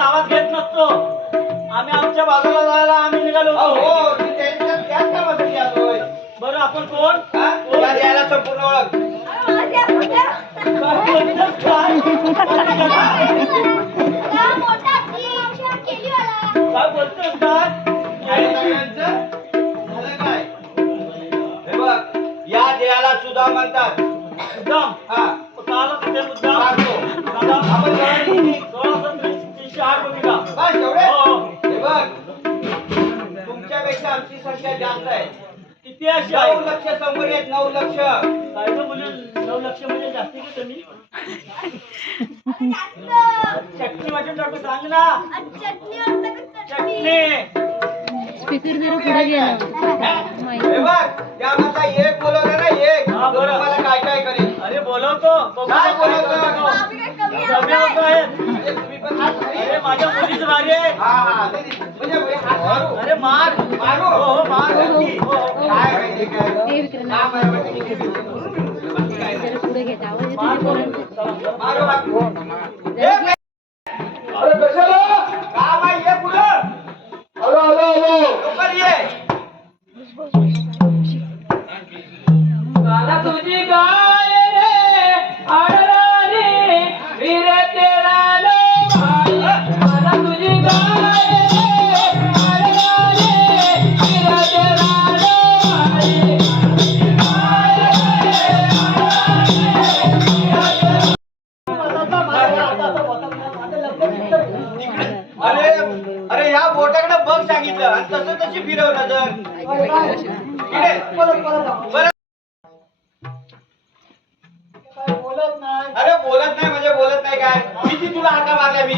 आवाज घेत नसतो आम्ही आमच्या बाजूला जायला आम्ही निघालो होतो बरं आपण कोण याला संपूर्ण ओळख काय बोलतोस काय हे बघ या देहाला सुद्धा म्हणतात सुदाम हा काल तिथे मुद्दाम आपण 16:308 होती का बस एवढे हे बघ तुमच्यापेक्षा आमची संख्या जास्त आहे किती अशी 9 लक्ष समोर आहेत 9 लक्ष काय बोलून 9 लक्ष म्हणजे जास्ती का कमी चटणी वाटून टाकू सांग ना चटणी स्पीकर जरा पुढे गेला हे बघ त्यामधला एक बोलवलं ना एक मला काय काय करेल अरे बोलवतो काय बोलवतो कमी होत आहेत तुम्ही पण अरे माझ्या मुलीच भारी आहे म्हणजे अरे मार मारू हो मार काय पुढे घेत आवाज मारू अरे कशाला का बाई ये पुढं हॅलो हॅलो हॅलो लवकर ये काला तुझी गाय रे आडरानी वीर तेरा लो भाई काला तुझी गाय रे आडरानी वीर तेरा लो भाई अरे या बोटाकडे बघ सांगितलं आणि तसं तशी फिरवलं तर बोलत नाही अरे बोलत नाही म्हणजे बोलत नाही काय किती तुला हाका मारल्या मी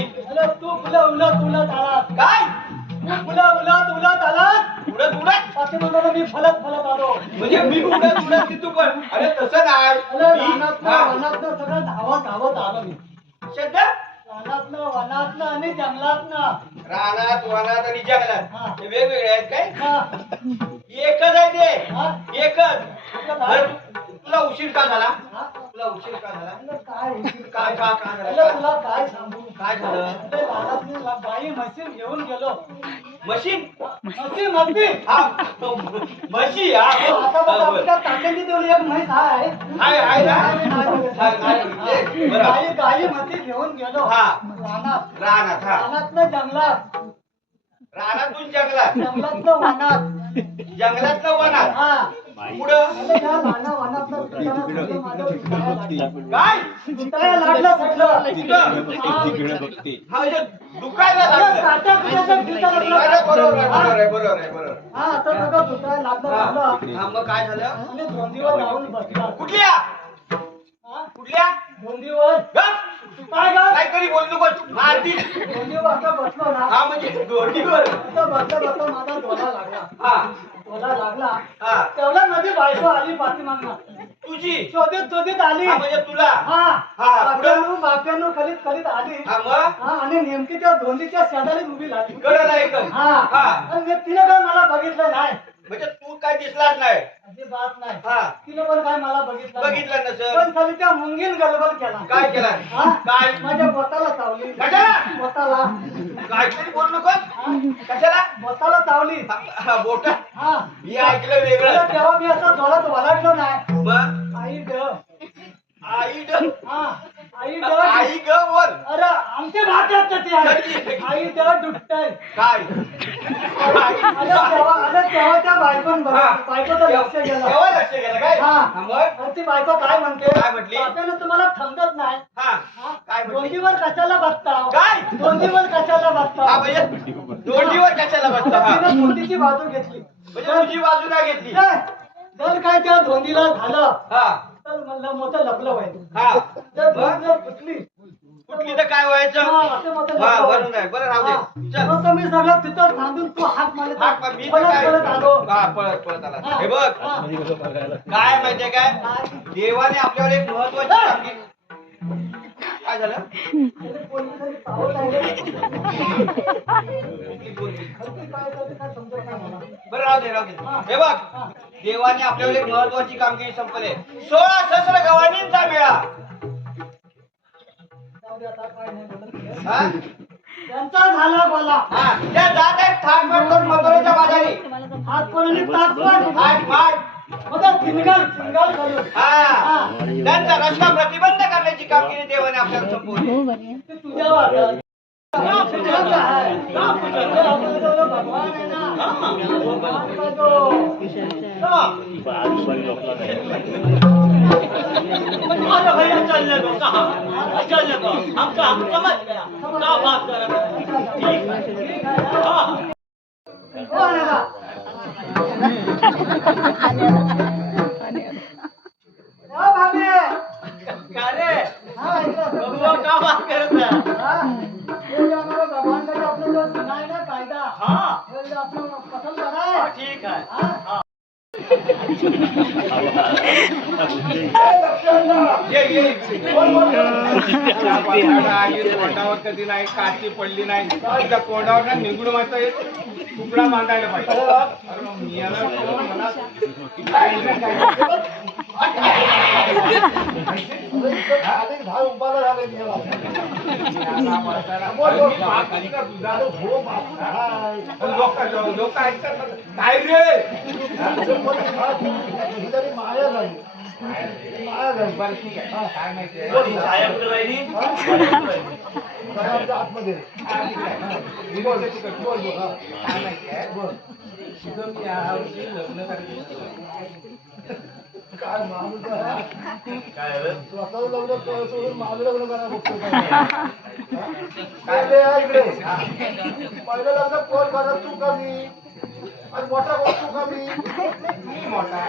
तू उलत आला काय उलत आला उडत मी फलत आलो म्हणजे मी उडत तू पण अरे तसं नाही सगळं धावत आलो मी शब्द वनातनं आणि जंगलातनं रानात वनात आणि जंगलात हे वेगवेगळे आहेत काय एकच आहे ते एकच तुला उशीर का झाला काय तुला काय सांगू काय झालं गाई मशीन घेऊन गेलो मशीन म्हशी तात्यांची तेवढी एक म्हैस आहे गाई म्हशी घेऊन गेलो रानात रानातून जंगलातनं वनात पुढं काय दुखायला मग काय झालं आणि धोंडीवर जाऊन बसला कुठल्या धोंडीवर काय करी बोल नको मारती धोंडीवर बसलो ना हा म्हणजे धोंडीवर बसता माझा डोला लागला तेवढ्या मध्ये बायको आली पाठीमागना तुझी शोधित आली म्हणजे तुला बाप्यानो करीत आली आणि नेमकी त्या धोंडीच्या शेजारी उभी झाली तिने काय मला बघितलं नाही म्हणजे तू काय दिसलाच नाही अजिबात नाही तिने पण काय मला बघितलं नसेल पण खाली त्या मुंगीन गलबल केला काय केला काय माझ्या बोटाला चावली कशाला बोटाला काय तरी बोल नको कशाला बोटाला चावली बोट मी ऐकलं वेगळं तेव्हा मी असं जोरात वळाडलो नाही मग आई ग आई ग आई ग आई ग वर अरे आमचे भागात ते आई ग दुटतय काय अरे तेव्हा त्या बायकोचं लक्ष गेलं तेव्हा लक्ष गेलं काय मग ती बायको काय म्हणते काय म्हटली आपल्याला तुम्हाला समजत नाही काय दोंडीवर कशाला बसता काय दोंडीवर कशाला बसता दोंडीवर कशाला बसता दोंडीची बाजू घेतली म्हणजे तुझी बाजू नाही घेतली तर काय त्या धोंडीला झालं तर म्हणलं मोठं लपलं व्हायचं कुठली तर काय व्हायचं बरं राहू दे मग मी सगळं तिथं थांबून तू हाक मारत पळत आला हे बघ काय माहितीये काय देवाने आपल्यावर एक महत्वाची कामगिरी काय झालं बरं राहू दे हे बघ देवाने आपल्यावर एक महत्वाची कामगिरी संपले 16 सहस्र गवाणींचा मेळा त्यांचा झाला बोला त्या जात आहेत ठाकमाट करून मथुरेच्या बाजारी हात कोणी त्यांचा रस्ता प्रतिबंध करण्याची कामगिरी देवाने आपल्याला संपवली तुझ्या ठीक आहे तोंडावर कधी नाही काठी पडली नाही त्या तोंडावर ना निगुड माझा तुकडा बांधायला पाहिजे लोक ऐकतात काय रे माया झाली बरं ठीक आहे काय माहिती आतमध्ये काय माहिती आहे तुझं मी यावर्षी लग्न काय माणूस काय स्वतः लग्न सोडून माझं लग्न करा बघतो काय इकडे पहिलं लग्न कोण करत तू कमी आणि मोठा कोण तू कमी मोठा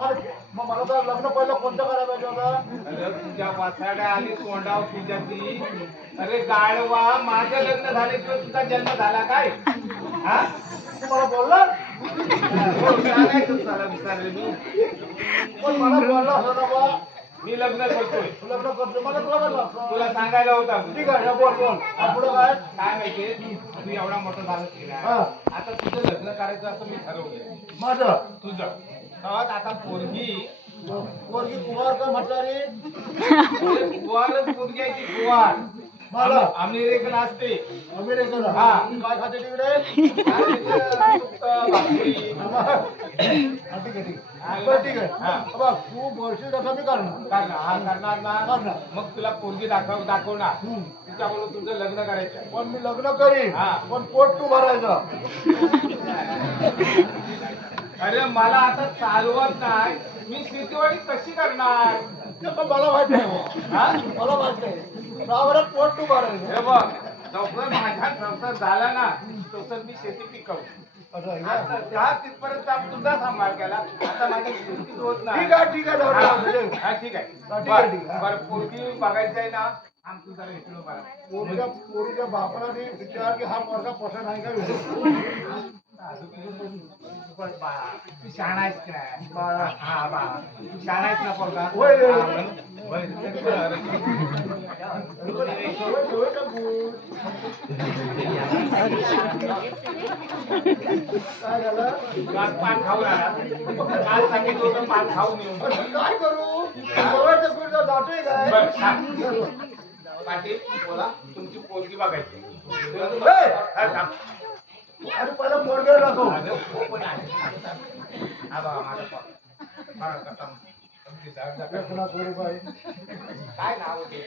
मग मला तर लग्न पहिलं कोणतं करायला पाहिजे होतं अरे तुझ्या वासाड्या आली तोंडाव तुझ्या ती अरे गाडवा माझं लग्न झाल्याशिवाय तुझा जन्म झाला काय हा तू मला बोलला विचारले मी पण मला बोलला होता बा मी लग्न करतोय लग्न करतोय मला तुला सांगायला होता ठीक आहे बोल बोल पुढं काय काय माहितीये तू एवढा मोठा झाला की आता तुझं लग्न करायचं असं मी ठरवलंय माझं तुझं आता पोरगी कुवार का म्हटलं रे कुवारच पोरगी आहे ती कुवार मला अमेरिकन असते अमेरिकन हा काय खाते तिकडे ठीक आहे तू बोलशील तसं मी करणार ना मग तुला पोरगी दाखवणार तुझ्याबरोबर तुझं लग्न करायचं पण मी लग्न करीन पण पोट तू भरायचं अरे मला आता चालवत नाही मी शेतीवाडी कशी करणार मला माहित नाही मला माहित नाही गावाला पोट तू भरायचं हे बघ लवकर माझा संसार झाला ना तसं मी शेती पिकवतो तिथपर्यंत तुझा सांभाळ केला आता माझी शेती होत नाही ठीक आहे बरं पोरगी बघायचं आहे ना आमचं जरा इकडं बघा पोरीच्या बापाला विचार की हा पोरगा पसंत आहे का शाणा आहेस काय हा बा शाणा आहेस ना पोरगा काय झालं पान खाऊ काल सांगितलं होतं पान खाऊन येऊन काय करू जातोय काय पाटील बोला तुमची पोरगी बघायची आणि पहिला पोरगा दाखव. हा बघा माझा पाव. बघा कसा अगदी जाड पुन्हा स्वरूप आहे. काय नाव होते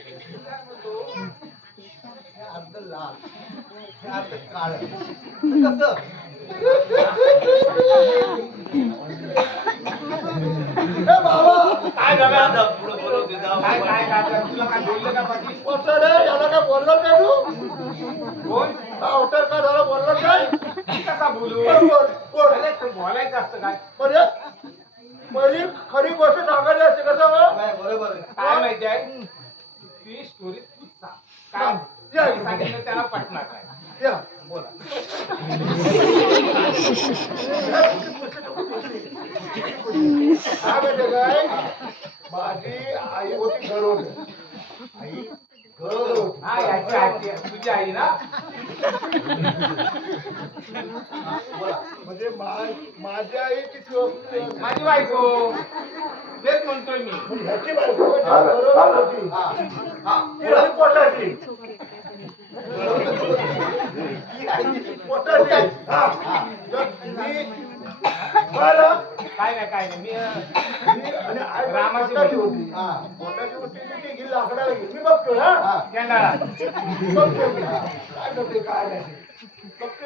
अर्ध लाल अर्ध काळ कसं बाबा काय झालं आता पुढे बोलवते काय काय काय तुला काय बोललं का बाकी पोटर याला काय बोललं काय तू? कोण पोटर का झालं बोललं काय? कसा बोलू कोण? अरे तू बोलायचं असतं काय म्हणजे पहिली खरी गोष्ट सांगायची असते कसं? बरोबर काय माहिती आहे ती स्टोरी तू सांग काय सांगितलं त्याला पटणार काय या बोला काय माहिती काय? माझी आई होती घरोड. आई घरोड. हा याची आजी तुझी आई ना म्हणजे माझी आई ती माझी बायको तेच म्हणतोय मी ह्याची बायको घरोड होती. ती राहिली पोटाची. पोटाची. हा. बरं. काय नाही मी आणि आई रामाची पोटाची बायको. होती. पोटाची होती ती गेली लाकडाला गेली. मी बघतोय हा. केंडाळा बघतोय मी. काय करते काय नाही.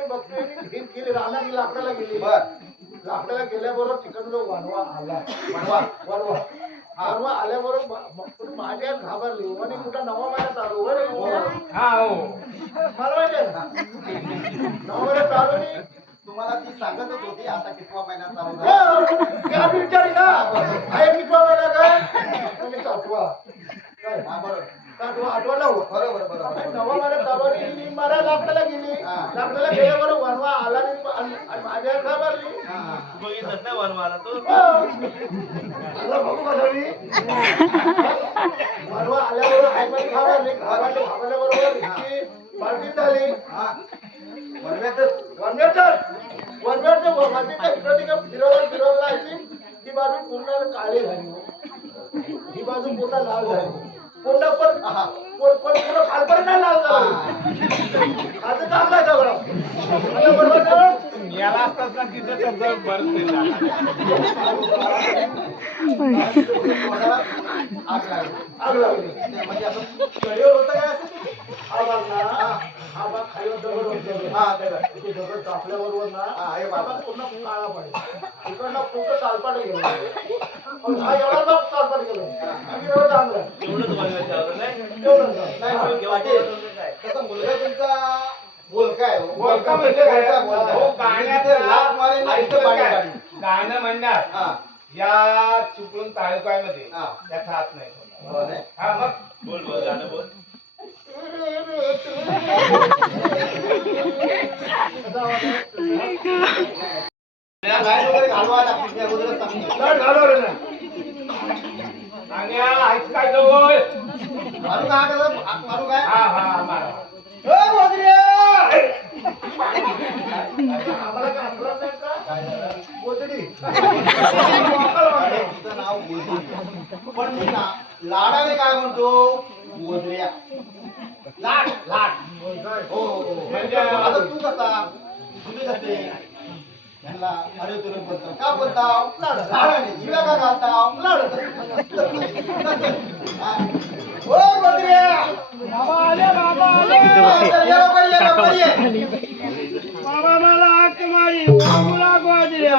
बघतोय मी गेली रानात लाकडाला गेली. लाकडाला गेल्याबरोबर तिकडनं वनवा आला. वनवा आल्याबरोबर माझ्या घाबरली आणि कुठं नवा महिना चालू हा हो मला माहिती आहे ना नवा महिना चालू आणि तुम्हाला ती सांगतच होती आता कितवा महिना चालू झाला. आम्ही विचारी ना आहे कितवा महिना काय मी सातवा काय आठवा नऊ बरोबर नवा महिना चालू आणि मला लाकडाला गेली. लाकडाला गेल्याबरोबर वनवा आला आणि माझ्या घाबरली. बघितलं ना वनवाला तो बघू कसं मी वनवा आल्याबरोबर आई माझी घाबरली. घाबरल्याबरोबर बालटी झाली. फिरवला ही बाजू पूर्ण काळी झाली. ही बाजू पूर्ण लाल झाली. पूर्ण पण पूर्ण खालपर्यंत नाही लाल झाली. आता चांगला सगळं बरोबर याला असतात ना तिथे समजा बरं आग लागली म्हणजे असं कळीवर होतं काय असं आग ना हा बाग खाली दगड होते. दगड कापल्याबरोबर ना हे बाबा पूर्ण काळा पडेल. इकडनं पूर्ण चालपाट गेलो. हा एवढा बाग चालपाट गेलो. आम्ही एवढं चांगलं तसा मुलगा तुमचा बोलका आहे बोलका म्हणजे गाणं म्हणणार या चिपळूण तालुक्यामध्ये त्याचा हात नाही. हा मग बोल गाणं बोल. घालवा लागते अगोदरच सांगितलं. आणि आईच काय जवळ मारू काय हा मारा आम्हाला काय आठवत नाही का गोदडी तुझं नाव गोदरी पण मी ना लाडाने काय म्हणतो गोदऱ्या लाड लाड हो म्हणजे आता तू कसा तुम्ही कसे त्यांना अरे तुला बोलतो का बोलताव लाडाने शिव्या का घालताव लाड ओ गोदऱ्या बाबा आले बाबा मला हाक मारी बाबूला गोदऱ्या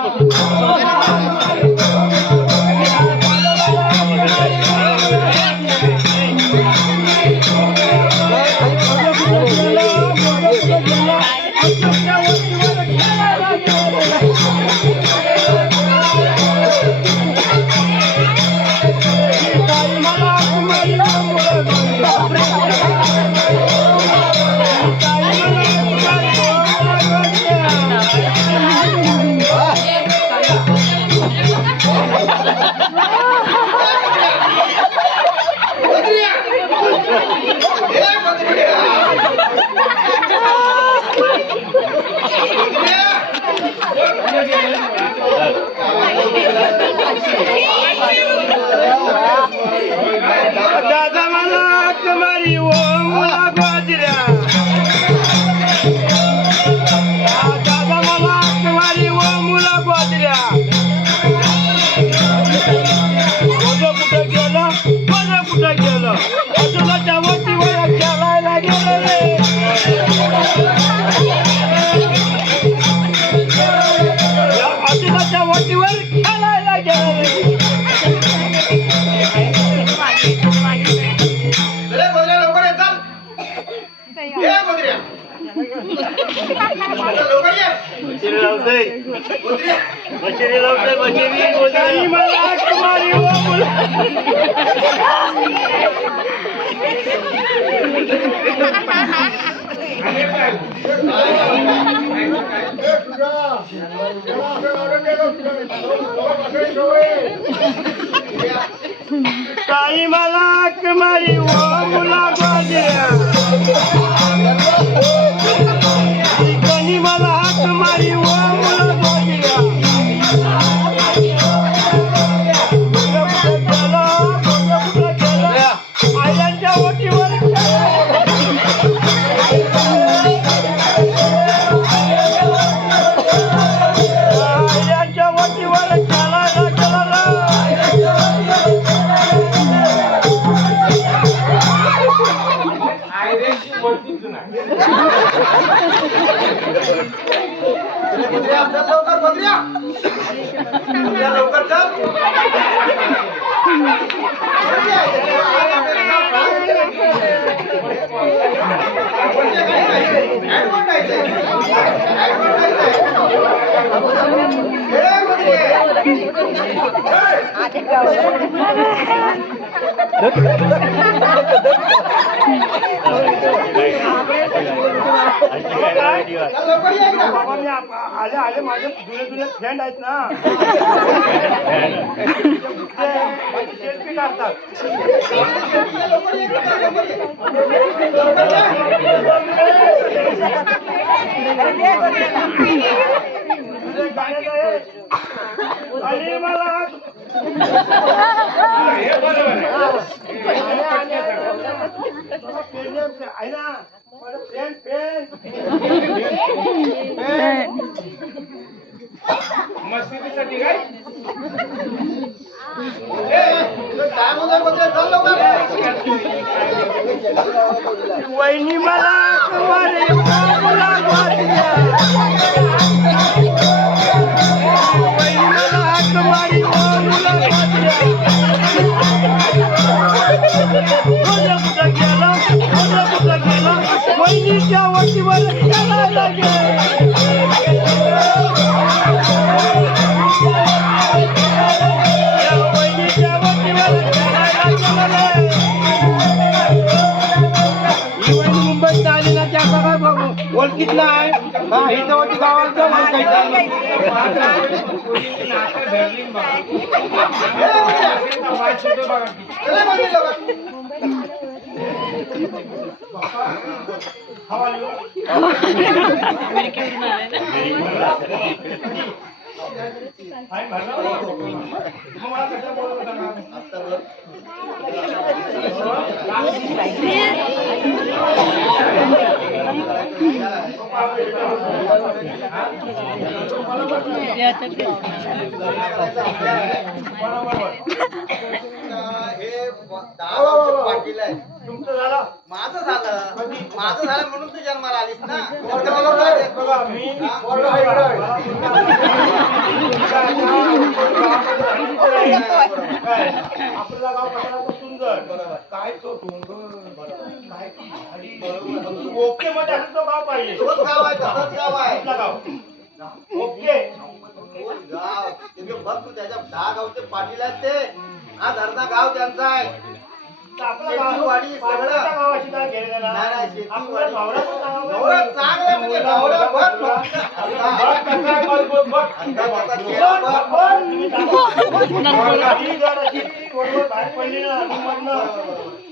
आदिनाच्या वाटीवर खेळायला गेलो रे. अरे गोदऱ्या लवकर ये चल ये गोदऱ्या लवकर ये बशिरी लावतोय गोदऱ्या बशिरी लावतोय बशिरी मला कुमारी व मुला काही मला कुमारी व मुला गोदऱ्या कणी मला कुमारी व मुला गोदऱ्या आयांच्या ओटीवर आयांच्या ओटीवर खेळायला गेला गोदऱ्या चल लवकर गोदऱ्या गोदऱ्या लवकर चल बाबा मी आले आले माझे जुने जुने फ्रेंड आहेत ना सेल्फी काढतात आणि मला आहे ना फ्रेंड मस्तीसाठी काय काय बोलतोय गोदऱ्या चल लवकर वहिनी मला कुमारी मुला गोदऱ्या वहिनी मला कुमारी मुला गोदऱ्या कुठं गेला वहिनीच्या वटीवर खेळायला वहिनीच्या वटीवर खेळायला ही वहिनी मुंबईत आली ना त्याचा काय बघू ओळखीत नाही हा इथं होती गावात तुमचं झालं माझं झालं म्हणून तू जन्माला आलीस ना मी आपलं गाव कसं सुंदर काय तो डोंगर काय ती झाडी ओके मध्ये असं तो गाव पाहिजे तोच गाव आहे तसंच गाव आहे कुठलं गाव ओके गाव तुम्ही बघ तू त्याच्या 10 गावचे पाटील आहेत ते हा धरणा गाव त्यांचा आहे आपलं शेतीवाडी सगळं गावाशी काय घेणं देणं? नाही, नाही, शेतीवाडी. आपलं भावड्याचं नाव आहे. नवरं चांगलं म्हणजे नवरं बघ फक्त. बघ कसं आहे, बघ, बघ, बघ. आता त्याचा चेहरा बघ. बघ, तुम्ही दाखवा. ही जर अशी वरवर बाहेर पडली ना रूममधनं,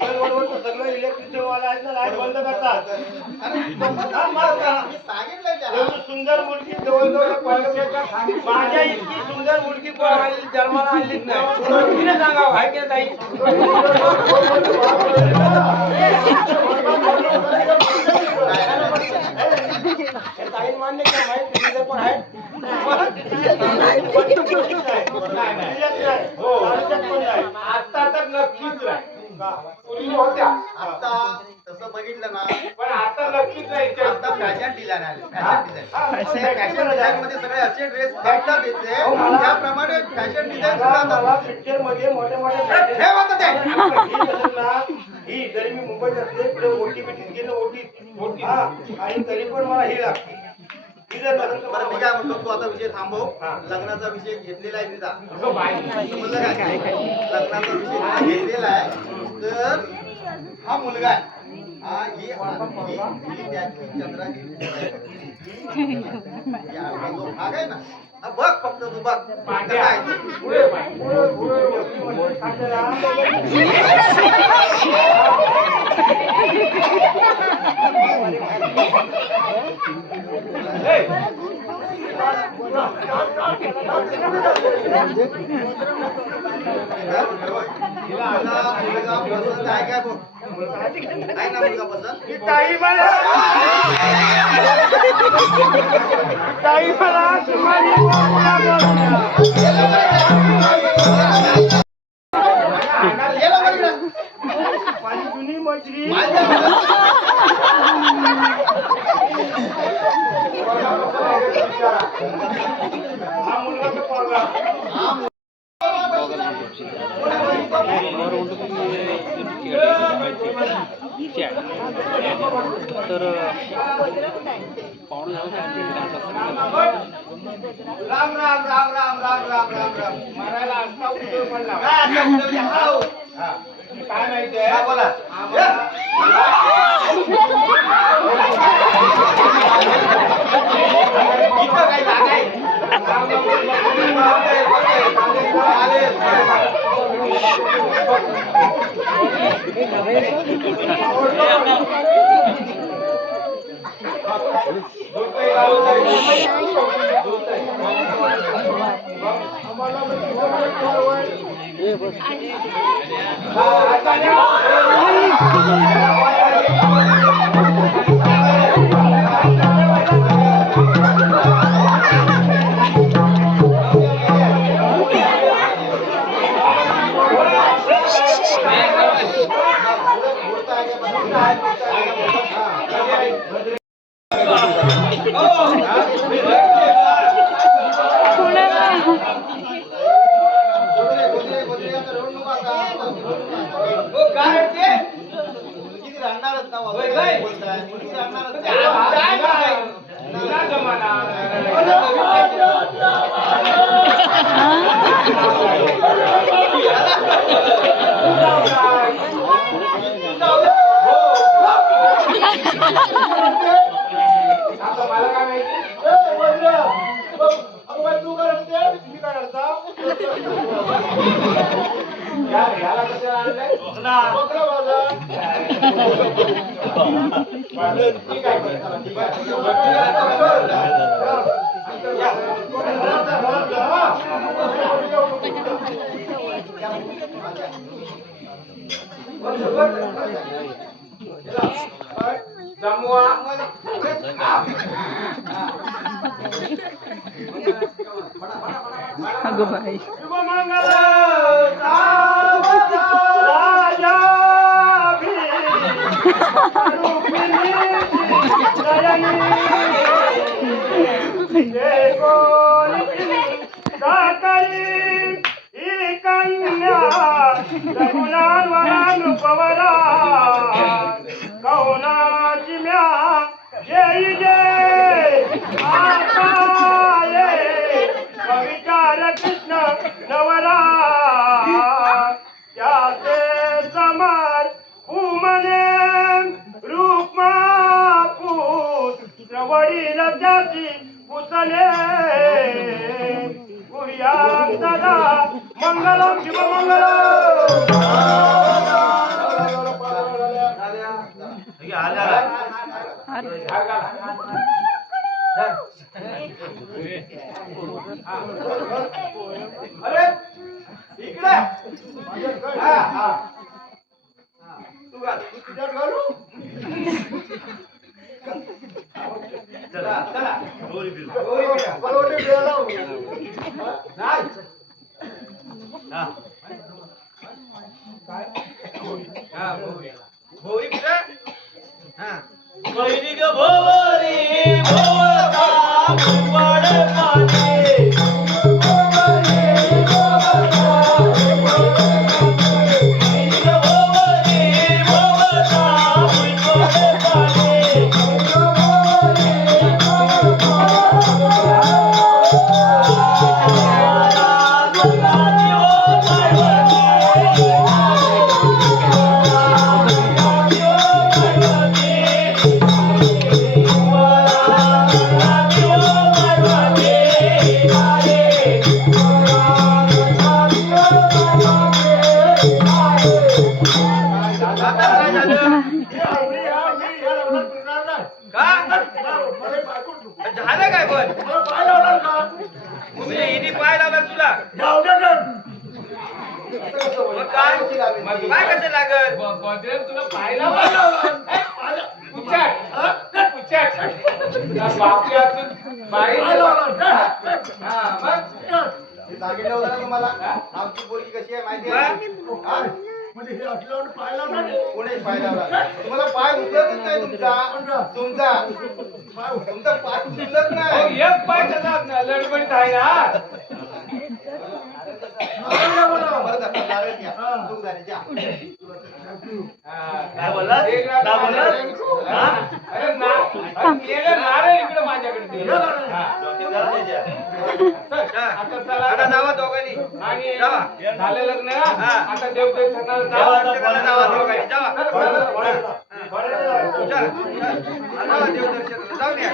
तर वरवर तर सगळं इलेक्ट्रिसिटी वाला आहेत ना लाईट बंद करतात. हा, मग का? मी सांगितलंय त्याला एवढी सुंदर मुलगी जवळजवळ माझ्या इतकी सुंदर मुलगी जन्माला आलीच नाही. तिने सांगावं आहे की ताई ताई मान्य काय माहिती तुझं पण आहे आता तर नक्कीच पूर्वी होत्या आता तसं बघितलं ना पण आता नक्कीच नाही आता फॅशन डिझाईन आले फॅशन डिझाईन मध्ये सगळे असे ड्रेस घालतात येते त्याप्रमाणे फॅशन डिझाईन मला पिक्चर मध्ये मोठ्या मोठ्या ठेव आता ते ही जरी मी मुंबईत असते पुढे ओटी बिटीत गेलो ओटी हा आणि तरी पण मला ही लागते बरं मी काय म्हणतो तू आता विषय थांबव लग्नाचा विषय घेतलेला आहे तिचा समजलं काय लग्नाचा विषय घेतलेला आहे तर हा मुलगा आहे हा ही त्याची चंद्राची भाग आहे ना हा बघ फक्त तू बघ कसं आहे ते. मुलगा पसंत आहे काय बघ आहे ना मुलगा पसंत ताई मला माझी जुनी मैत्री हा मुलगा तो पोरगा तर राम राम राम राम राम राम राम राम मारायला असता उठून पडला काय माहितीये बोला इथं काही जागा आहे अगं बाई कौनाची म्या जय जय आकाये कविकार कृष्ण नवरा त्याचे समार उमने रूपमापूत वडील त्याची पुसले कुर्यां सदा मंगलम अरे इकडे हा हा तू घाल तुझ्यात घालू चला चला गौरी बिळाला नाही हा काय हा भोवरी कुठे हा पहिली ग भोवरी भोवता फुलवाड पाने झालं काय पण पाय लावणार का म्हणजे हिने पाय लावला तुला जाऊ दे ना. मग काय काय कसं लागल तुला पाय लावला पाय लावणार. सांगितलं होतं ना तुम्हाला आमची पोरगी कशी आहे माहिती आहे हा? म्हणजे हे असल्यावर पाय लावणार. कोणी पाय लावला तुम्हाला पाय उचलतच नाही तुमचा पाय उचलत नाही एक पाय कसा लडबडीत आहे ना परत आता नारळ घ्या. दूध झाले, जा. काय बोलला अरे नारळ इकडे माझ्याकडे दे. आता चला आता जावा दोघांनी आणि जावा. झालं लग्न हा. आता देवदर्शनाला जावा जावा. जावा दोघांनी जावा चला. चला, चला, देवदर्शनाला जाऊन या.